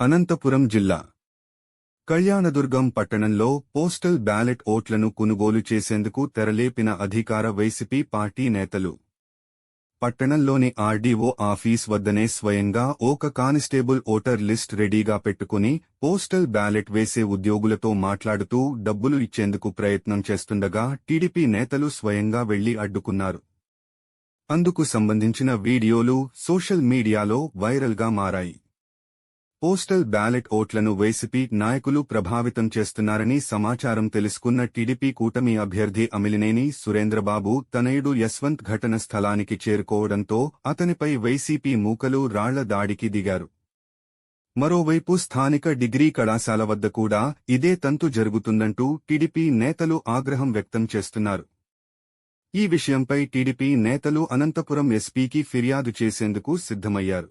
అనంతపురం జిల్లా కళ్యాణదుర్గం పట్టణంలో postal ballot ఓట్లను కొనుగోలు చేసేందుకు తెరలేపిన అధికార వైసీపీ పార్టీ నేతలు. పట్టణంలోని ఆర్డీఓ ఆఫీస్ వద్దనే స్వయంగా ఒక కానిస్టేబుల్ ఓటర్ లిస్ట్ రెడీగా పెట్టుకుని పోస్టల్ బ్యాలెట్ వేసే ఉద్యోగులతో మాట్లాడుతూ డబ్బులు ఇచ్చేందుకు ప్రయత్నం చేస్తుండగా టీడీపీ నేతలు స్వయంగా వెళ్లి అడ్డుకున్నారు. అందుకు సంబంధించిన వీడియోలు సోషల్ మీడియాలో వైరల్గా మారాయి. పోస్టల్ బ్యాలెట్ ఓట్లను వైసీపీ నాయకులు ప్రభావితం చేస్తున్నారని సమాచారం తెలుసుకున్న టీడీపీ కూటమి అభ్యర్థి అమిలినేని సురేంద్రబాబు తనయుడు యశ్వంత్ ఘటన స్థలానికి చేరుకోవడంతో అతనిపై వైసీపీ మూకలు రాళ్ల దాడికి దిగారు. మరోవైపు స్థానిక డిగ్రీ కళాశాల వద్ద కూడా ఇదే తంతు జరుగుతుందంటూ టీడీపీ నేతలు ఆగ్రహం వ్యక్తం చేస్తున్నారు. ఈ విషయంపై టీడీపీ నేతలు అనంతపురం ఎస్పీకి ఫిర్యాదు చేసేందుకు సిద్ధమయ్యారు.